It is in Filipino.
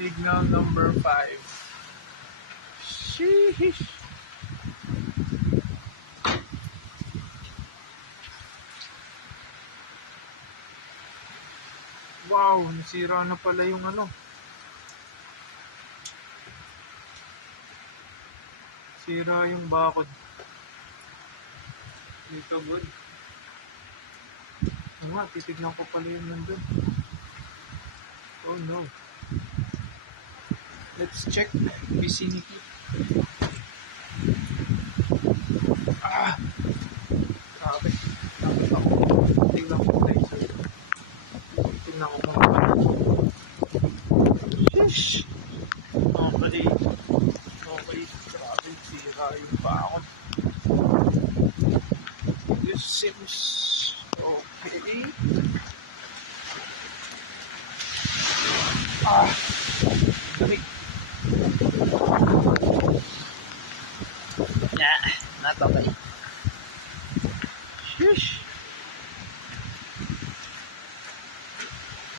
Signal number 5. Sheesh. Wow, nasira na pala yung ano. Sira yung bakod. Dito good. Nga, titignan ko pala yung nandun. Oh no. Let's check vicinity. Ah! Grabe. Grabe ako. Tingnan ko tayo sa ito. Tingnan ko mga pala. Sheesh! Okay. Okay. Grabe. Sira yung bakod. This seems okay. Ah! Lamig. Yeah, not okay. Sheesh!